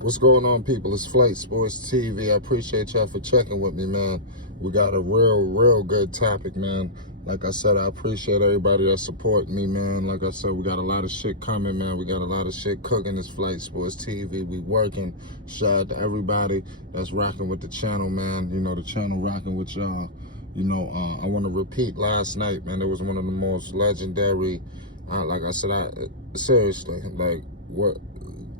What's going on, people? It's Flight Sports TV. I appreciate y'all for checking with me, man. We got a real good topic, man. Like I said, I appreciate everybody that's supporting me, man. Like I said, we got a lot of shit coming, man. We got a lot of shit cooking. It's Flight Sports TV. We working. Shout out to everybody that's rocking with the channel, man. You know, the channel rocking with y'all. You know, I want to repeat last night, man. It was one of the most legendary, like I said, seriously, like, what?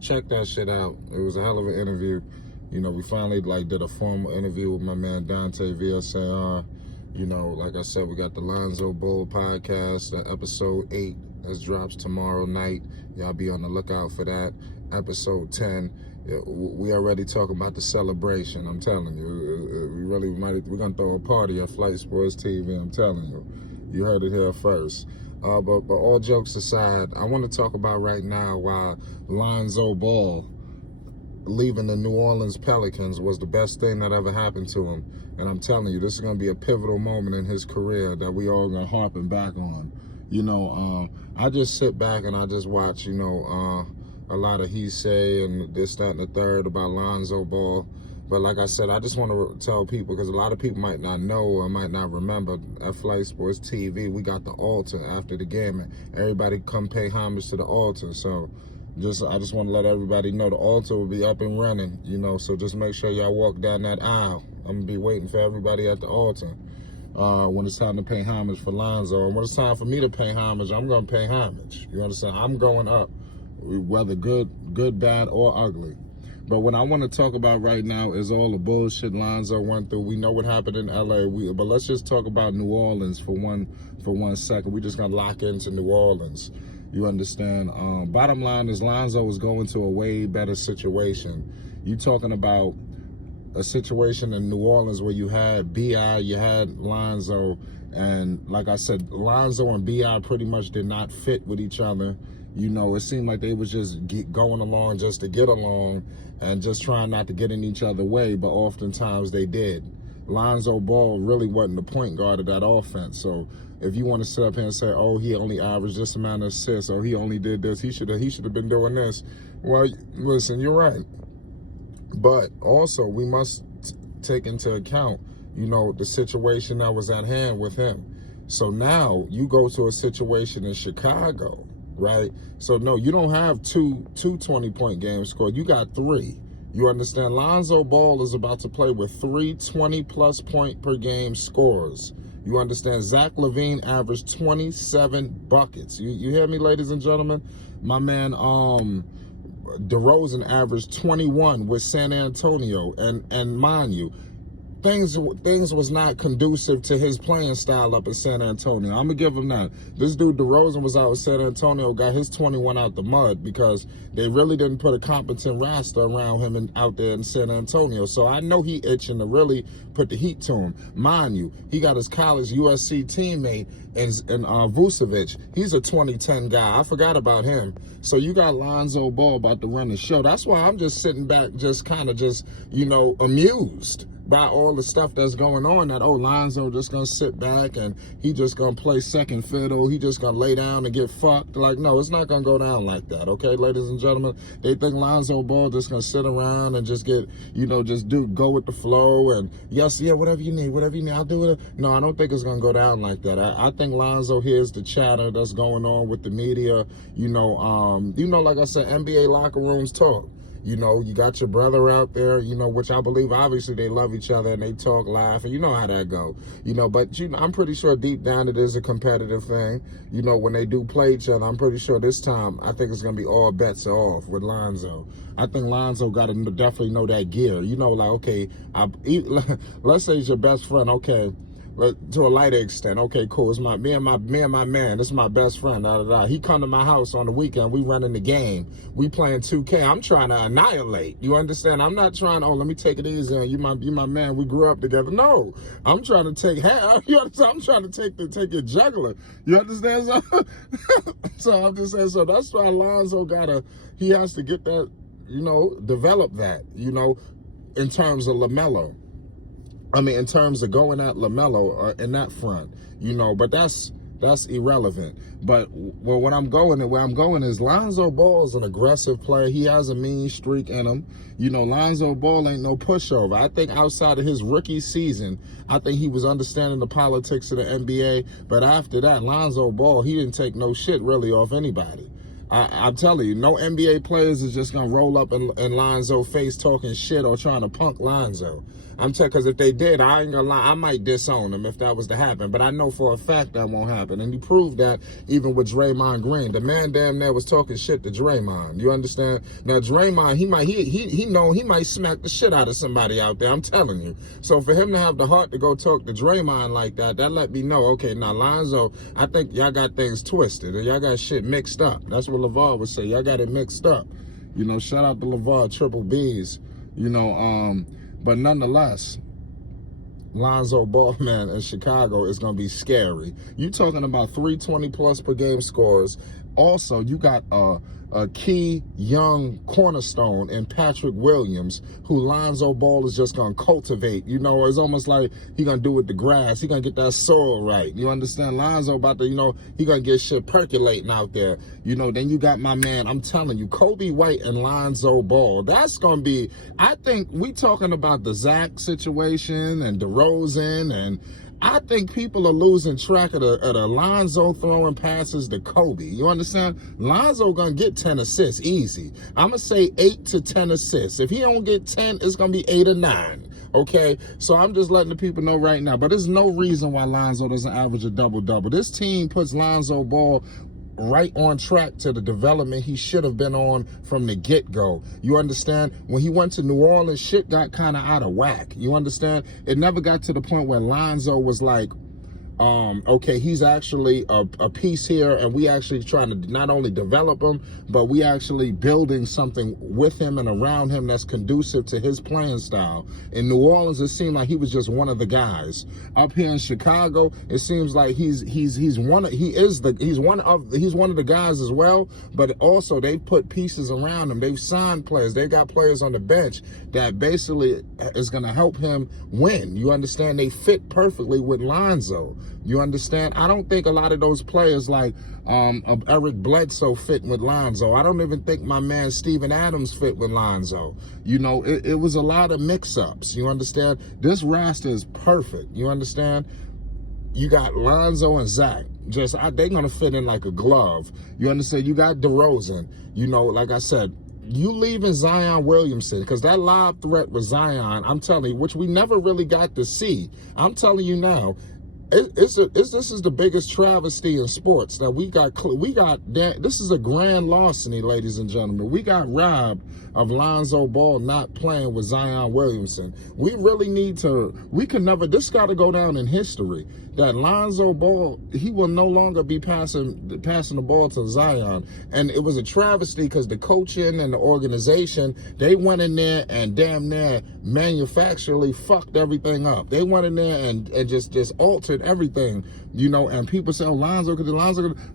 Check that shit out. It was a hell of an interview. You know, we finally did a formal interview with my man Dante VSAR. You know, like I said, we got the Lonzo Bull podcast, episode 8, that drops tomorrow night. Y'all be on the lookout for that. Episode 10. We already talking about the celebration. I'm telling you, we're gonna throw a party at Flight Sports TV. I'm telling you, you heard it here first. But all jokes aside, I want to talk about right now why Lonzo Ball leaving the New Orleans Pelicans was the best thing that ever happened to him. And I'm telling you, this is going to be a pivotal moment in his career that we all going to harping back on. You know, I just sit back and I just watch, you know, a lot of he say and this, that, and the third about Lonzo Ball. But like I said, I just want to tell people, because a lot of people might not know or might not remember, at Flight Sports TV, we got the altar after the game. And everybody come pay homage to the altar. So I just want to let everybody know the altar will be up and running, you know. So just make sure y'all walk down that aisle. I'm going to be waiting for everybody at the altar when it's time to pay homage for Lonzo. And when it's time for me to pay homage, I'm going to pay homage. You understand? I'm going up, whether good, bad, or ugly. But what I want to talk about right now is all the bullshit Lonzo went through. We know what happened in LA, but let's just talk about New Orleans for one second. We're just gonna lock into New Orleans. You understand? Bottom line is Lonzo is going to a way better situation. You talking about a situation in New Orleans where you had B.I., you had Lonzo, and like I said, Lonzo and B.I. pretty much did not fit with each other. You know, it seemed like they was just going along just to get along and just trying not to get in each other's way, but oftentimes they did. Lonzo Ball really wasn't the point guard of that offense. So if you want to sit up here and say, oh, he only averaged this amount of assists, or he only did this, he should have been doing this. Well, listen, you're right. But also we must take into account, you know, the situation that was at hand with him. So now you go to a situation in Chicago, right? So no, you don't have two 20-point games scored. You got 3. You understand? Lonzo Ball is about to play with 3 20-plus point per game scores. You understand? Zach LaVine averaged 27 buckets. You hear me, ladies and gentlemen? My man DeRozan averaged 21 with San Antonio, and mind you, things was not conducive to his playing style up in San Antonio. I'm gonna give him that. This dude DeRozan was out with San Antonio, got his 21 out the mud because they really didn't put a competent roster around him out there in San Antonio. So I know he itching to really put the heat to him. Mind you, he got his college USC teammate and Vucevic. He's a 2010 guy. I forgot about him. So you got Lonzo Ball about to run the show. That's why I'm just sitting back, just kind of you know, amused by all the stuff that's going on, that, oh, Lonzo just gonna sit back and he just gonna play second fiddle, he just gonna lay down and get fucked. Like, no, it's not gonna go down like that, okay, ladies and gentlemen? They think Lonzo Ball just gonna sit around and just get, you know, go with the flow and, yes, yeah, whatever you need, I'll do it. No, I don't think it's gonna go down like that. I think Lonzo hears the chatter that's going on with the media, you know, like I said, NBA locker rooms talk. You know, you got your brother out there, you know, which I believe obviously they love each other and they talk, laugh, and you know how that go. You know, but you know, I'm pretty sure deep down it is a competitive thing. You know, when they do play each other, I'm pretty sure this time I think it's going to be all bets are off with Lonzo. I think Lonzo got to definitely know that gear. You know, like, okay, let's say he's your best friend, okay. To a lighter extent, okay, cool. It's me and my man. This is my best friend. He come to my house on the weekend. We running the game. We playing 2K. I'm trying to annihilate. You understand? I'm not trying. Oh, let me take it easy. You my man. We grew up together. No, I'm trying to take half. You understand? I'm trying to take your juggler. You understand? So I'm just saying. So that's why Lonzo he has to get that. You know, develop that. You know, in terms of LaMelo. I mean, in terms of going at LaMelo in that front, you know, but that's that's irrelevant. But where I'm going is Lonzo Ball is an aggressive player. He has a mean streak in him. Lonzo Ball ain't no pushover. I think outside of his rookie season, I think he was understanding the politics of the NBA. But after that, Lonzo Ball, he didn't take no shit really off anybody. I'm telling you, no NBA players is just going to roll up in Lonzo's face talking shit or trying to punk Lonzo. I'm telling you, because if they did, I ain't going to lie, I might disown them if that was to happen. But I know for a fact that won't happen. And he proved that even with Draymond Green. The man damn near was talking shit to Draymond. You understand? Now, Draymond, he might smack the shit out of somebody out there. I'm telling you. So for him to have the heart to go talk to Draymond like that let me know, okay, now Lonzo, I think y'all got things twisted. And y'all got shit mixed up. That's what LeVar would say. Y'all got it mixed up. Shout out to LeVar, triple B's. But nonetheless, Lonzo Ball, man, in Chicago is going to be scary. You talking about 320-plus per game scores. Also, you got a key young cornerstone in Patrick Williams, who Lonzo Ball is just going to cultivate. It's almost like he going to do with the grass. He going to get that soil right. You understand? Lonzo about to, he going to get shit percolating out there. Then you got my man, I'm telling you, Kobe White and Lonzo Ball. That's going to be, I think we talking about the Zach situation and DeRozan, and I think people are losing track of the Lonzo throwing passes to Kobe. You understand? Lonzo gonna get 10 assists easy. I'm gonna say 8 to 10 assists. If he don't get 10, it's gonna be 8 or 9. Okay? So I'm just letting the people know right now. But there's no reason why Lonzo doesn't average a double-double. This team puts Lonzo Ball right on track to the development he should have been on from the get-go. You understand? When he went to New Orleans, shit got kind of out of whack. You understand? It never got to the point where Lonzo was like, okay, he's actually a piece here, and we actually trying to not only develop him, but we actually building something with him and around him that's conducive to his playing style. In New Orleans, it seemed like he was just one of the guys. Up here in Chicago, it seems like he's one of the guys as well. But also they put pieces around him. They've signed players. They got players on the bench that basically is going to help him win. You understand? They fit perfectly with Lonzo. You understand? I don't think a lot of those players like Eric Bledsoe fit with Lonzo. I don't even think my man Steven Adams fit with Lonzo. It was a lot of mix-ups. You understand? This roster is perfect. You understand? You got Lonzo and Zach. They're going to fit in like a glove. You understand? You got DeRozan. Like I said, you leaving Zion Williamson, because that lob threat with Zion, I'm telling you, which we never really got to see. I'm telling you now, this is the biggest travesty in sports that this is a grand larceny, ladies and gentlemen. We got robbed of Lonzo Ball not playing with Zion Williamson. We really need to, this got to go down in history, that Lonzo Ball, he will no longer be passing the ball to Zion. And it was a travesty because the coaching and the organization, they went in there and damn near manufacturally fucked everything up. They went in there and just altered everything, and people say, oh, Lonzo could.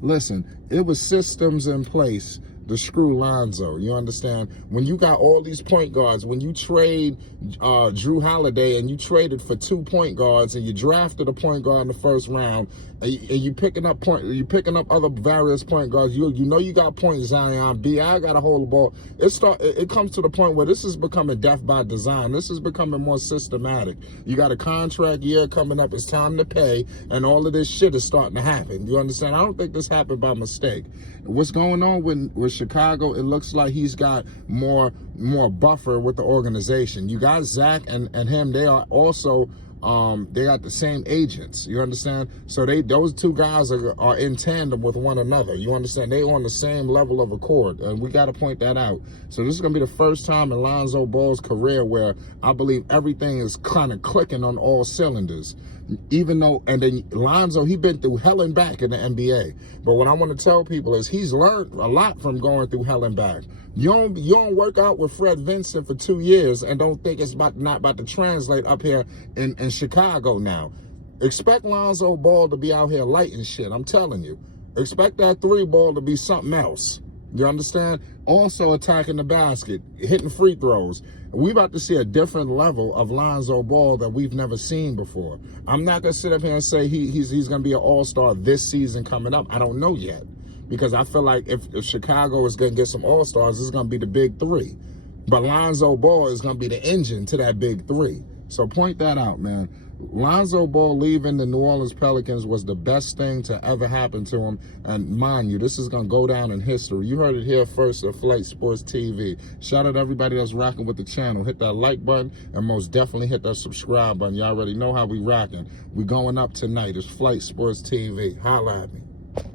Listen, it was systems in place to screw Lonzo. You understand? When you got all these point guards, when you trade Drew Holiday and you traded for 2 point guards and you drafted a point guard in the first round, and you picking up other various point guards, you got point Zion, B.I. got a hold of the ball. It comes to the point where this is becoming death by design. This is becoming more systematic. You got a contract year coming up, it's time to pay, and all of this shit is starting to happen. You understand? I don't think this happened by mistake. What's going on with Chicago, it looks like he's got more buffer with the organization. You got Zach and him, they are also they got the same agents. You understand? So those two guys are in tandem with one another. You understand? They on the same level of accord, and we got to point that out. So this is going to be the first time in Lonzo Ball's career where I believe everything is kind of clicking on all cylinders. Even though, and then Lonzo, he been through hell and back in the NBA. But what I want to tell people is he's learned a lot from going through hell and back. You don't work out with Fred Vincent for 2 years and don't think it's not about to translate up here in Chicago now. Expect Lonzo Ball to be out here lighting shit. I'm telling you. Expect that 3 ball to be something else. You understand? Also attacking the basket, hitting free throws. We about to see a different level of Lonzo Ball that we've never seen before. I'm not going to sit up here and say he's going to be an all-star this season coming up. I don't know yet. Because I feel like if Chicago is going to get some all-stars, it's going to be the big three. But Lonzo Ball is going to be the engine to that big three. So point that out, man. Lonzo Ball leaving the New Orleans Pelicans was the best thing to ever happen to him. And mind you, this is going to go down in history. You heard it here first at Flight Sports TV. Shout out to everybody that's rocking with the channel. Hit that like button and most definitely hit that subscribe button. You already know how we rocking. We going up tonight. It's Flight Sports TV. Holla at me.